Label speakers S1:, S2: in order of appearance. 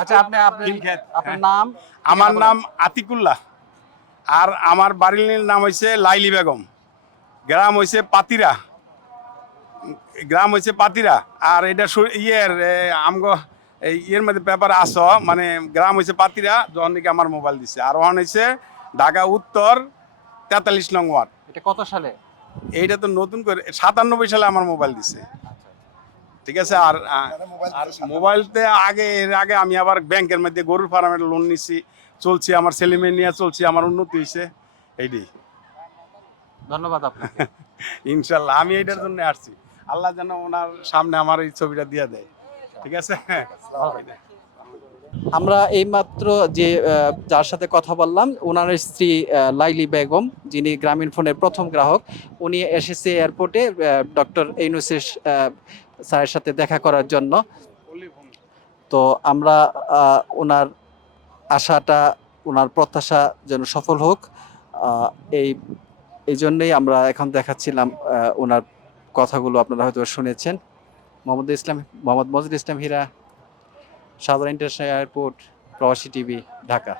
S1: আচ্ছা আপনি আপনি আপনার। নাম?
S2: আমার নাম আতিকুল্লাহ। আর আমার বাড়ির নাম হয়েছে লাইলি বেগম। গ্রাম হয়েছে পাতিরা। গ্রাম হয়েছে পাতিরা। আর এটা ইয়ের আমগো এই ইয়ের মধ্যে পেপার আস মানে গ্রাম হয়েছে পাতিরা যখন নাকি আমার মোবাইল দিছে। আর ওখান হয়েছে ঢাকা উত্তর তেতাল্লিশ নং ওয়ার্ড।
S1: এটা কত সালে?
S2: এইটা তো নতুন করে সাতানব্বই সালে আমার মোবাইল দিছে। ঠিক আছে? আর আর মোবাইলতে আগে এর আগে আমি আবার ব্যাংকের মধ্যে গরুর ফার্মের লোন নিছি। চলছি আমার ছেলে মেয়ে নিয়ে চলছি আমার উন্নতি হয়েছে এইদি
S1: ধন্যবাদ আপনাকে।
S2: ইনশাল্লাহ আমি এইটার জন্য আসছি। আল্লাহ যেন ওনার সামনে আমার এই ছবিটা দিয়ে দেয়। ঠিক আছে?
S1: আমরা এইমাত্র যে যার সাথে কথা বললাম ওনার স্ত্রী লাইলি বেগম যিনি গ্রামীণ ফোনের প্রথম গ্রাহক উনি এসেছে এয়ারপোর্টে ডক্টর এইনুসের আহ, স্যারের সাথে দেখা করার জন্য। তো আমরা ওনার আশাটা ওনার প্রত্যাশা যেন সফল হোক এই এই জন্যই আমরা এখন দেখাচ্ছিলাম ওনার কথাগুলো আপনারা হয়তো শুনেছেন। মোহাম্মদ ইসলাম মোহাম্মদ মজিদ ইসলাম হীরা। সাধারণ ইন্টারন্যাশনাল এয়ারপোর্ট প্রবাসী টিভি ঢাকা।